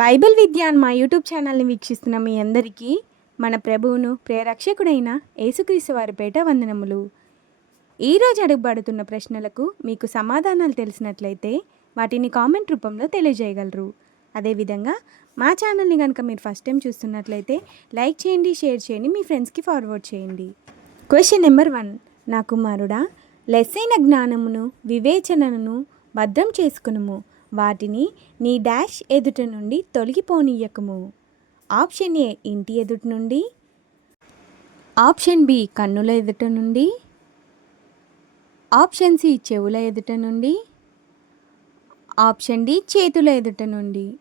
Bible విద్యాన్ మా YouTube ఛానల్ని వీక్షిస్తున్న మీ అందరికీ మన ప్రభువును ప్రేరక్షకుడైన యేసుక్రీస్తు వారి పేట వందనములు. ఈరోజు అడుగుబడుతున్న ప్రశ్నలకు మీకు సమాధానాలు తెలిసినట్లయితే వాటిని కామెంట్ రూపంలో తెలియజేయగలరు. అదేవిధంగా మా ఛానల్ని కనుక మీరు ఫస్ట్ టైం చూస్తున్నట్లయితే లైక్ చేయండి షేర్ చేయండి మీ ఫ్రెండ్స్కి ఫార్వర్డ్ చేయండి. Question number one. నా కుమారుడా లెస్సైన జ్ఞానమును వివేచనను భద్రం చేసుకునుము. వాటిని నీ డాష్ ఎదుట నుండి తొలగిపోనీయకము. ఆప్షన్ ఏ ఇంటి ఎదుట నుండి. ఆప్షన్ బి కన్నుల ఎదుట నుండి. ఆప్షన్ సి చెవుల ఎదుట నుండి. ఆప్షన్ డి చేతుల ఎదుట నుండి.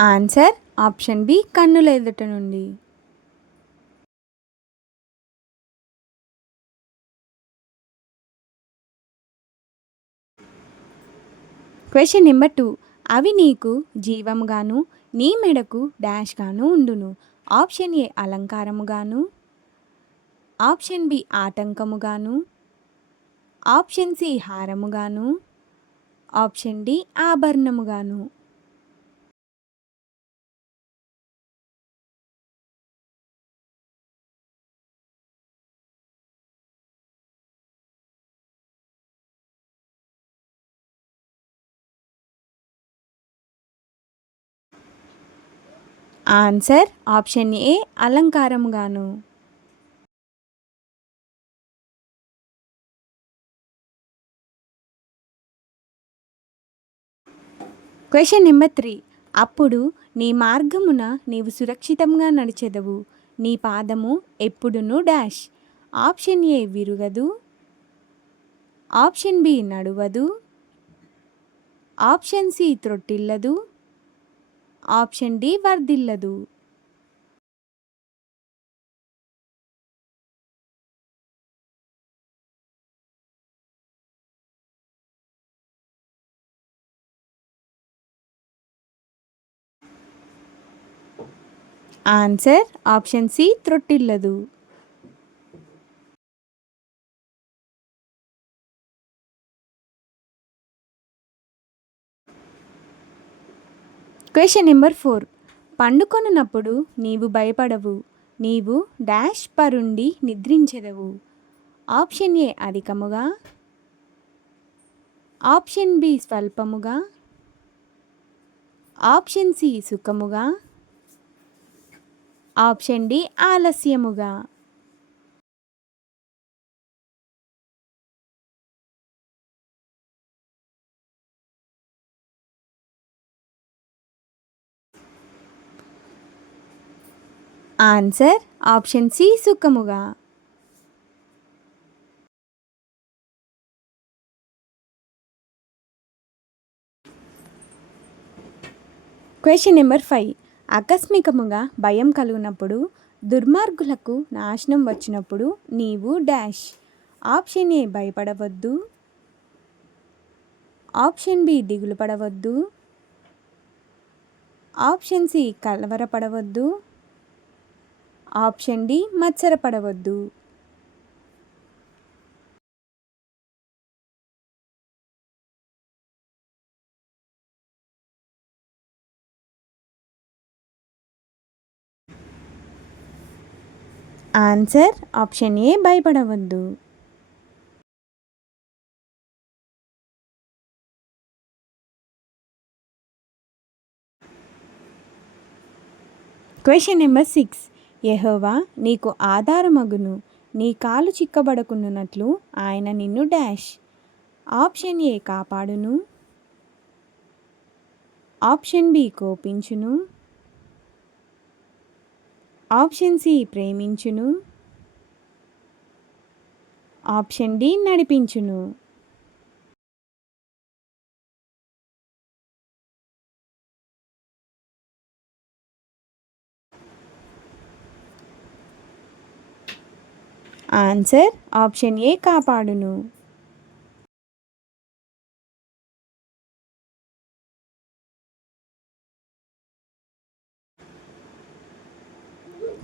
ఆన్సర్ ఆప్షన్ బి కన్నుల ఎదుట నుండి. క్వశ్చన్ నెంబర్ టూ అవి నీకు జీవముగాను నీ మెడకు డాష్గాను ఉండును. ఆప్షన్ ఏ అలంకారముగాను. ఆప్షన్ బి ఆటంకముగాను. ఆప్షన్ సి హారముగాను. ఆప్షన్ డి ఆభరణముగాను. ఆన్సర్ ఆప్షన్ ఏ అలంకారముగాను క్వశ్చన్ నెంబర్ త్రీ అప్పుడు నీ మార్గమున నీవు సురక్షితంగా నడిచెదవు. నీ పాదము ఎప్పుడును డాష్. ఆప్షన్ ఏ విరుగదు. ఆప్షన్ బి నడువదు. ఆప్షన్ సి త్రొట్టిల్లదు. ఆప్షన్ డి వర్ధిల్లదు. ఆన్సర్ ఆప్షన్ సి త్రొట్టిల్లదు. క్వశ్చన్ నెంబర్ ఫోర్ పండుకొనున్నప్పుడు నీవు భయపడవు నీవు డాష్ పరుండి నిద్రించెదవు. ఆప్షన్ ఏ అధికముగా ఆప్షన్ బి స్వల్పముగా ఆప్షన్ సి సుఖముగా option D ఆలస్యముగా. Answer option C సుఖముగా క్వశ్చన్ నెంబర్ ఫైవ్ ఆకస్మికముగా భయం కలిగినప్పుడు దుర్మార్గులకు నాశనం వచ్చినప్పుడు నీవు డాష్ ఆప్షన్ ఏ భయపడవద్దు. ఆప్షన్ బి దిగులు పడవద్దు ఆప్షన్ సి కలవరపడవద్దు. ఆప్షన్ డి మత్సరపడవద్దు. ఆన్సర్ ఆప్షన్ ఏ భయపడవద్దు. Question number six. యెహోవా నీకు ఆధారమగును. నీ కాలు చిక్కబడకున్నట్లు ఆయన నిన్ను డాష్. ఆప్షన్ ఏ కాపాడును. ఆప్షన్ బి కోపించును. ఆప్షన్ సి ప్రేమించును. ఆప్షన్ డి నడిపించును. ఆన్సర్ ఆప్షన్ ఏ కాపాడును.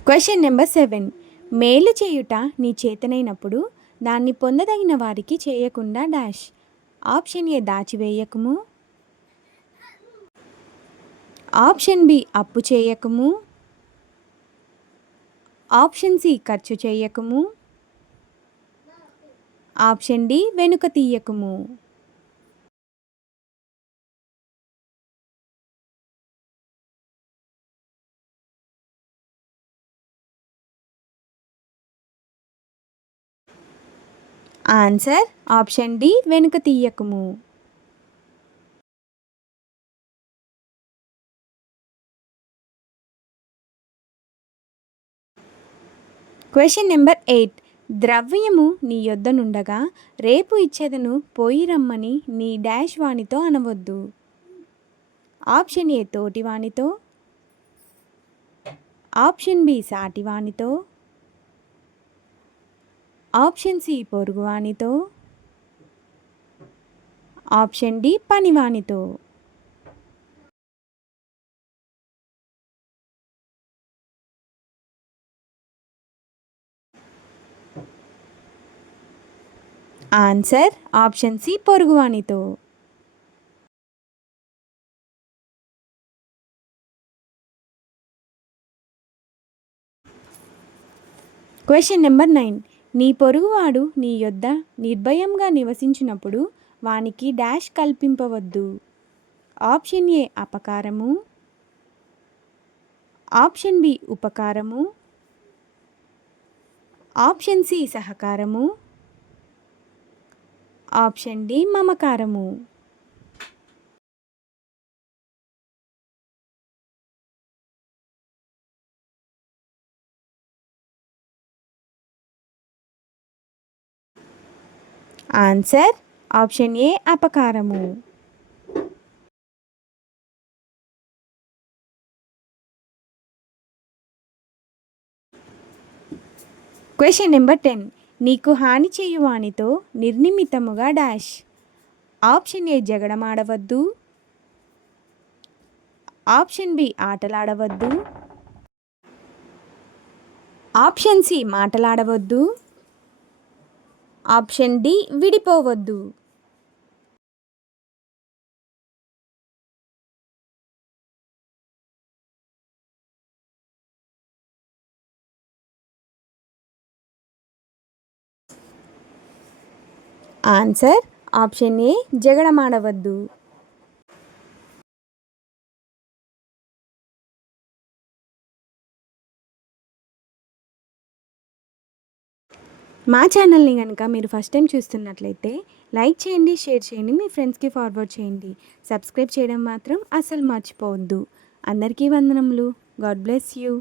క్వశ్చన్ నెంబర్ సెవెన్ మేలు చేయుట నీ చేతనైనప్పుడు దాన్ని పొందదగిన వారికి చేయకుండా డాష్ ఆప్షన్ ఏ దాచివేయకము. ఆప్షన్ బి అప్పు చేయకము. ఆప్షన్ సి ఖర్చు చేయకము. ఆప్షన్ డి వెనుక తీయకము. ఆన్సర్ ఆప్షన్ డి వెనుక తీయకము. Question number eight. ద్రవ్యము నీ యొద్దనుండగా రేపు ఇచ్చేదను పోయి రమ్మని నీ డాష్ వానితో అనవద్దు. ఆప్షన్ ఏ తోటి వానితో ఆప్షన్ బి సాటి వానితో ఆప్షన్ సి పొరుగువానితో ఆప్షన్ డి పనివానితో ఆన్సర్ ఆప్షన్ సి పొరుగువానితో. క్వశ్చన్ నెంబర్ నైన్ నీ పొరుగువాడు నీ యొద్ద నిర్భయంగా నివసించినప్పుడు వానికి డాష్ కల్పింపవద్దు. ఆప్షన్ ఏ అపకారము. ఆప్షన్ బి ఉపకారము. ఆప్షన్ సి సహకారము. ఆప్షన్ డి మమకారము. Answer option A అపకారము. Question number ten. నీకు హాని చేయువానితో నిర్నిమితముగా డాష్. ఆప్షన్ ఏ జగడమాడవద్దు. ఆప్షన్ బి ఆటలాడవద్దు. ఆప్షన్ సి మాటలాడవద్దు. ఆప్షన్ డి విడిపోవద్దు. ఆన్సర్ ఆప్షన్ ఏ జగడమాడవద్దు. మా ఛానల్ని కనుక మీరు ఫస్ట్ టైం చూస్తున్నట్లయితే లైక్ చేయండి షేర్ చేయండి మీ ఫ్రెండ్స్కి ఫార్వర్డ్ చేయండి. సబ్స్క్రైబ్ చేయడం మాత్రం అసలు మర్చిపోవద్దు. అందరికీ వందనములు. God bless you.